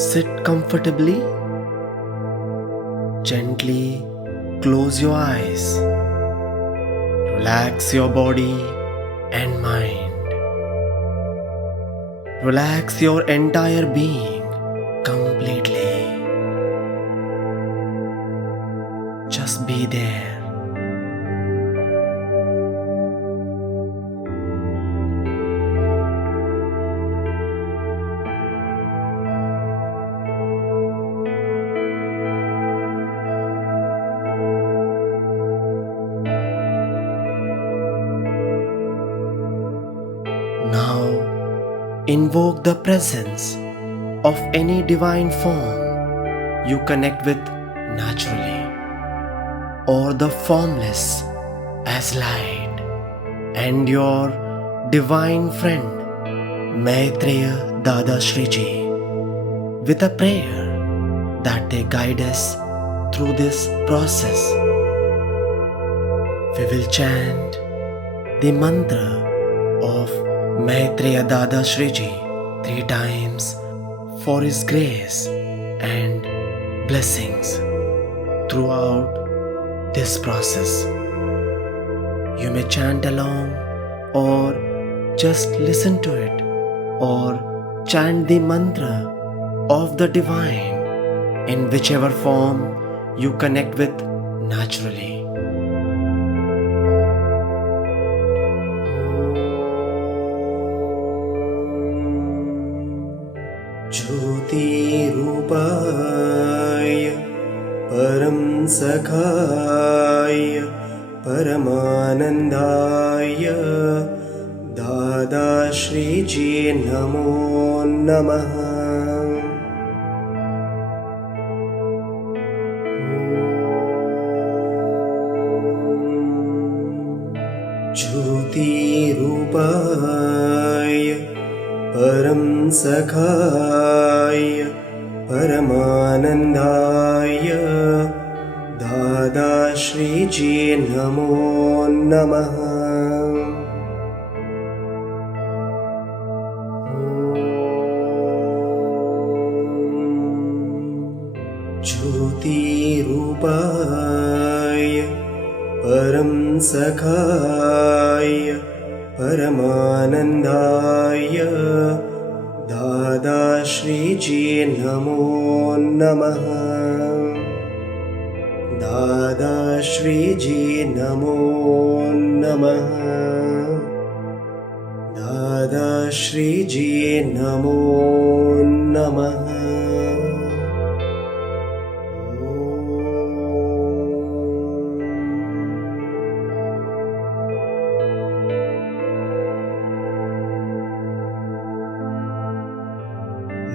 Sit comfortably, gently close your eyes, relax your body and mind. Relax your entire being completely. Just be there. Now, invoke the presence of any divine form you connect with naturally, or the formless as light, and your divine friend Maitreya Dada Shriji, with a prayer that they guide us through this process. We will chant the mantra of Maitreya Dada Shriji 3 times for his grace and blessings throughout this process. You may chant along or just listen to it or chant the mantra of the divine in whichever form you connect with naturally. ज्योतिरूपाय परं सखाय परमानन्दाय दादा श्रीजी नमो नमः। ज्योतिरूपाय परं सखाय परमानन्दाय दादा श्रीजी नमो नमः। ज्योतिरूपाय परं सखाय परमानन्दाय दादा श्रीजी नमो नमः। दादा श्रीजी नमो नमः। दादा श्रीजी नमो नमः।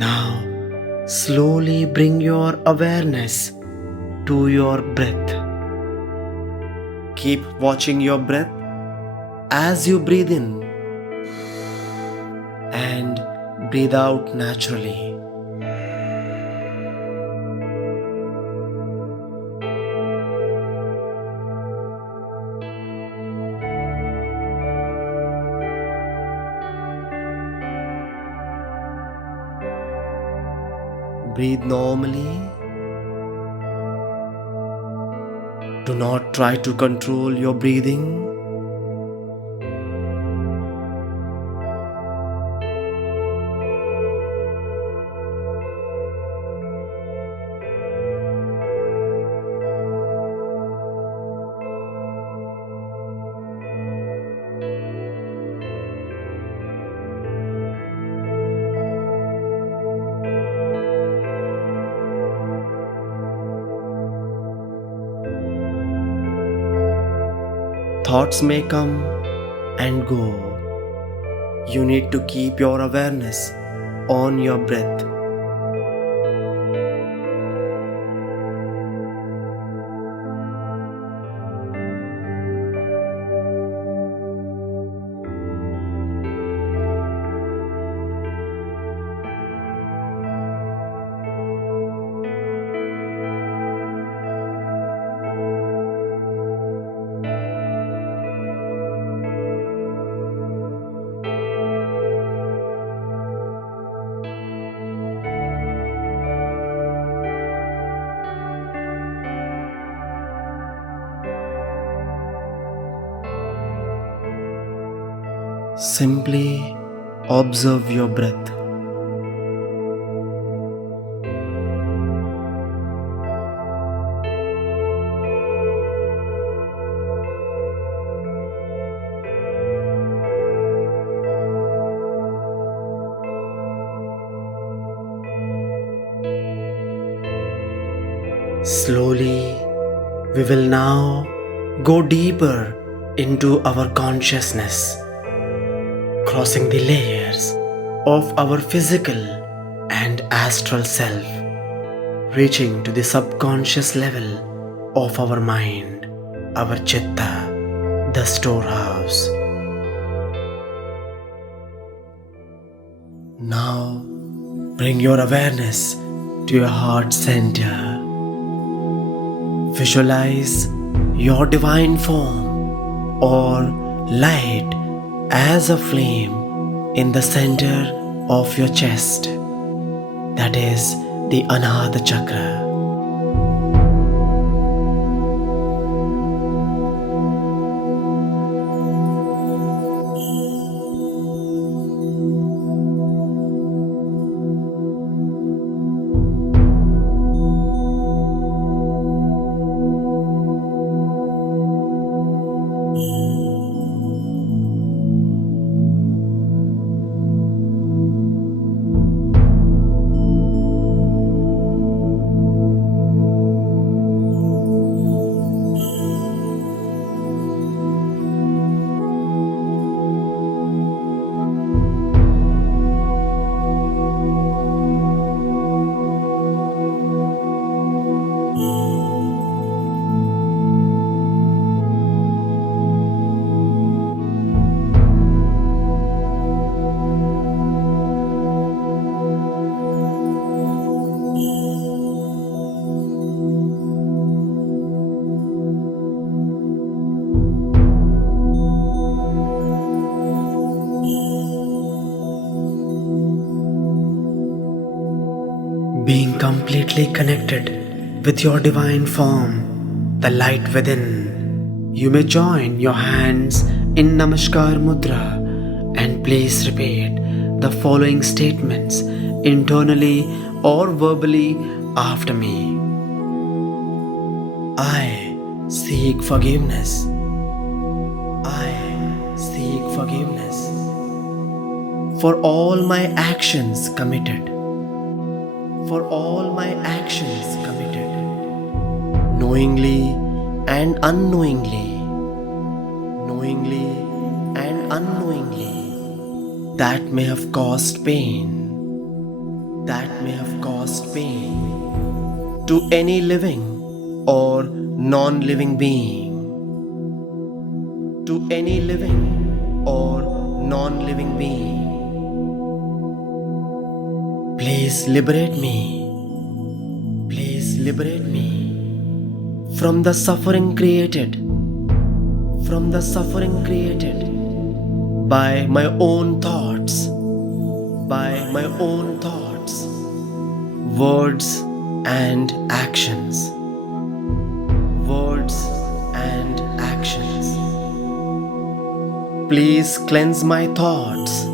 Now, slowly bring your awareness to your breath. Keep watching your breath as you breathe in and breathe out naturally. Breathe normally. Do not try to control your breathing. Thoughts may come and go. You need to keep your awareness on your breath. Simply observe your breath. Slowly, we will now go deeper into our consciousness, crossing the layers of our physical and astral self, reaching to the subconscious level of our mind, our chitta, the storehouse. Now, bring your awareness to your heart center. Visualize your divine form or light as a flame in the center of your chest, that is the Anahata Chakra. Being completely connected with your divine form, the light within, you may join your hands in Namaskar Mudra and please repeat the following statements internally or verbally after me. I seek forgiveness. I seek forgiveness for all my actions committed. For all my actions committed, knowingly and unknowingly, that may have caused pain, to any living or non-living being, Please liberate me from the suffering created by my own thoughts, words and actions. Please cleanse my thoughts.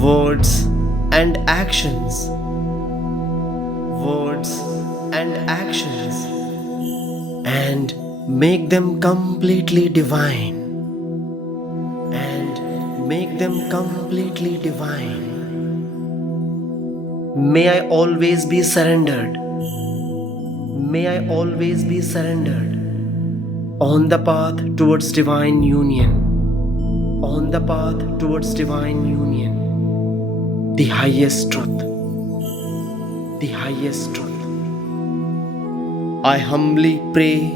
Words and actions. And make them completely divine. May I always be surrendered. On the path towards divine union. The highest truth. I humbly pray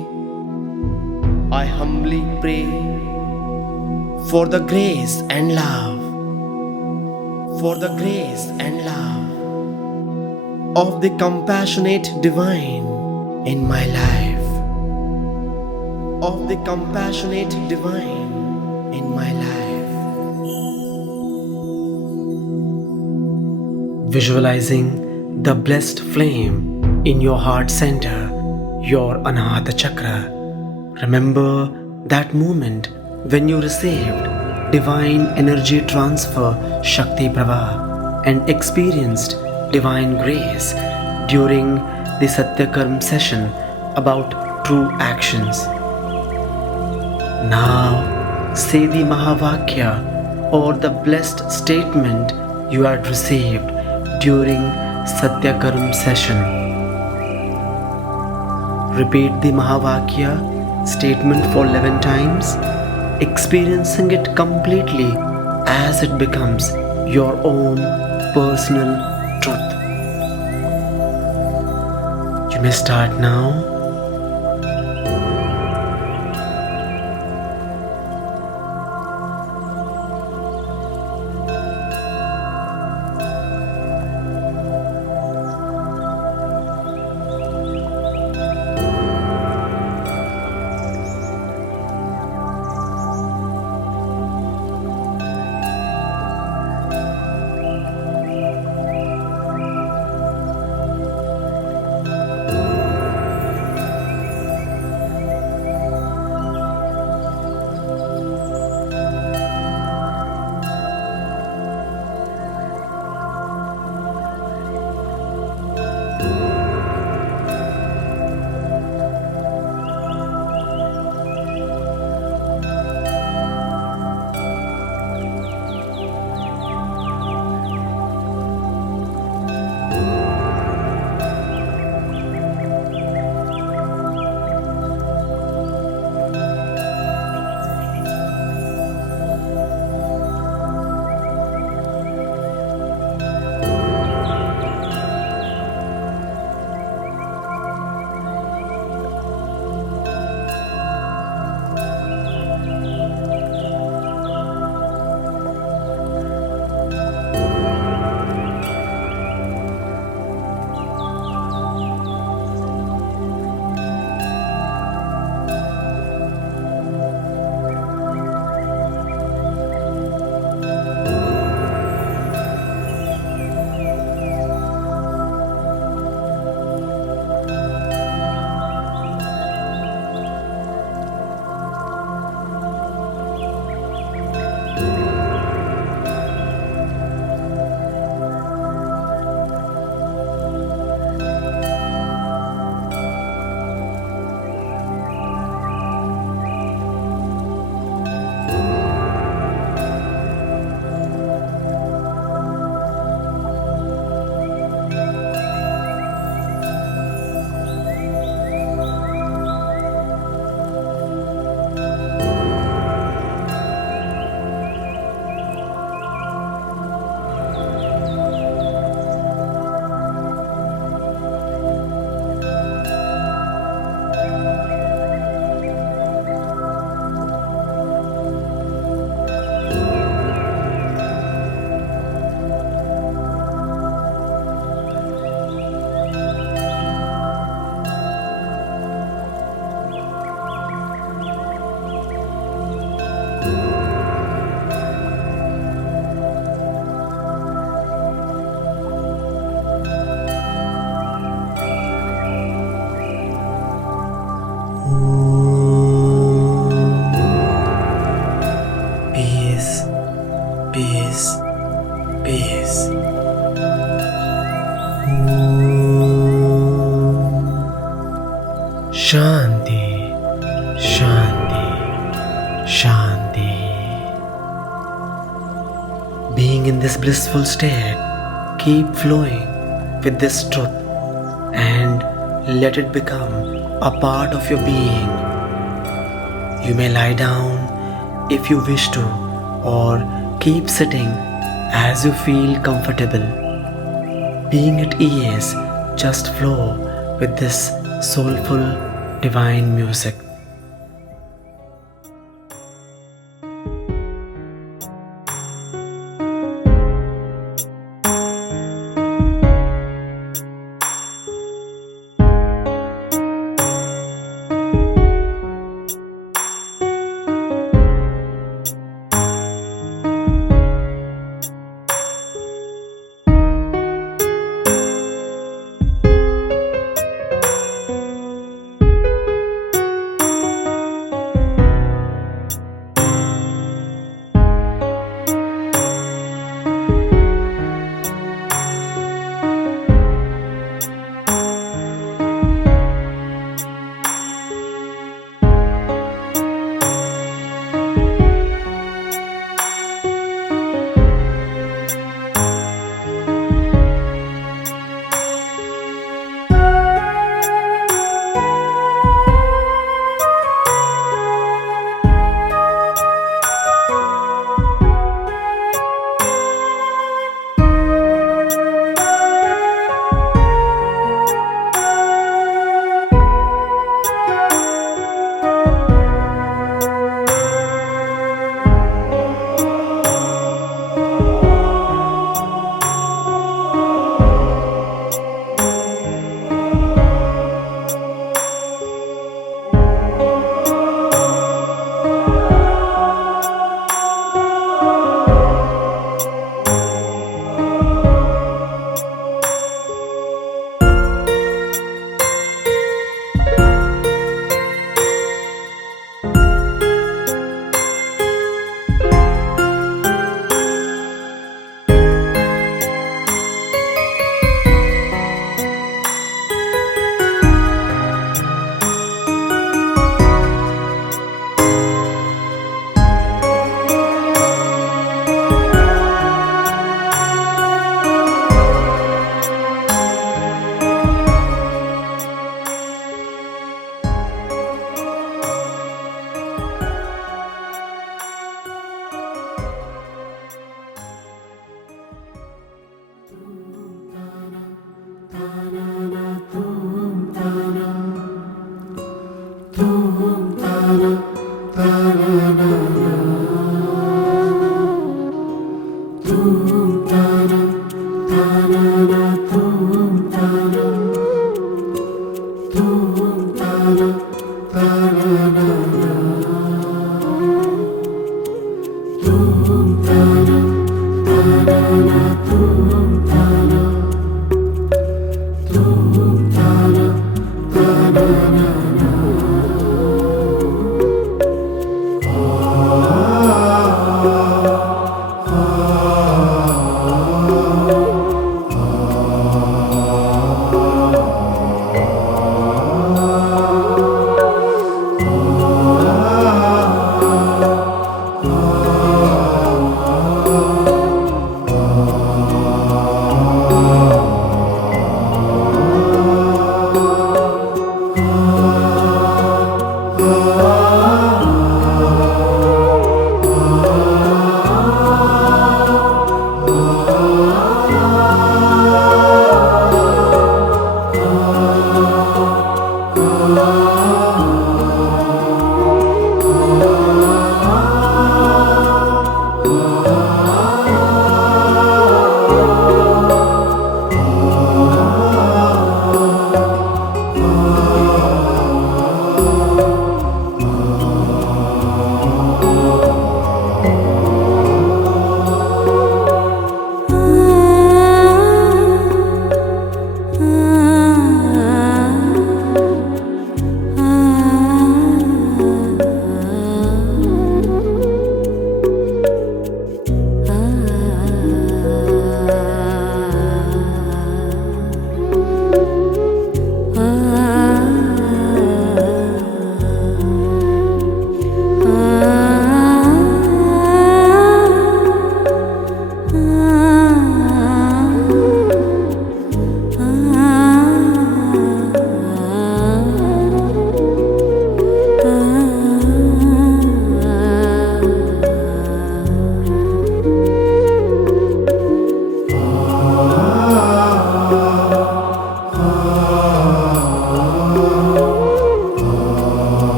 for the grace and love of the compassionate divine in my life. Visualizing the blessed flame in your heart center, your Anahata Chakra, Remember that moment when you received divine energy transfer Shakti Prava and experienced divine grace during the Satyakarm session about true actions. Now say the Mahavakya or the blessed statement you had received during Satyakarm session. Repeat the Mahavakya statement for 11 times, experiencing it completely as it becomes your own personal truth. You may start now. Shanti, Shanti, Shanti. Being in this blissful state, keep flowing with this truth and let it become a part of your being. You may lie down if you wish to, or keep sitting as you feel comfortable. Being at ease, just flow with this soulful divine music.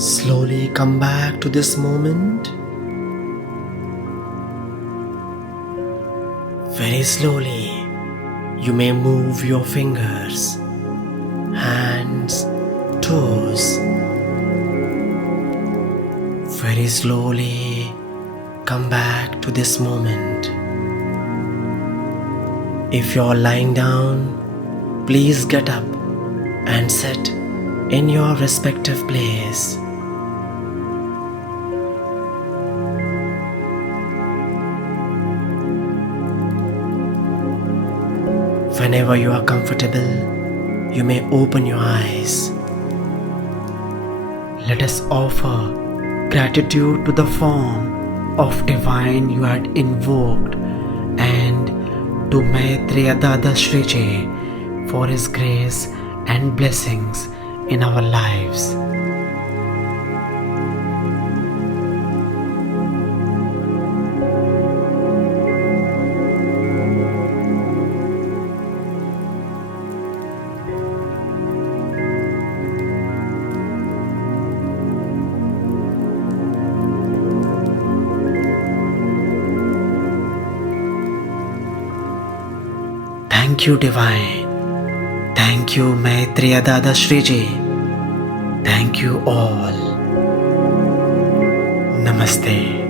Slowly come back to this moment. Very slowly, you may move your fingers, hands, toes. Very slowly, come back to this moment. If you're lying down, please get up and sit in your respective place. Whenever you are comfortable, you may open your eyes. Let us offer gratitude to the form of divine you had invoked and to Maitreya Dada Shrije for his grace and blessings in our lives. Thank you, Divine. Thank you, Maitreya Dada Shrije. Thank you all. Namaste.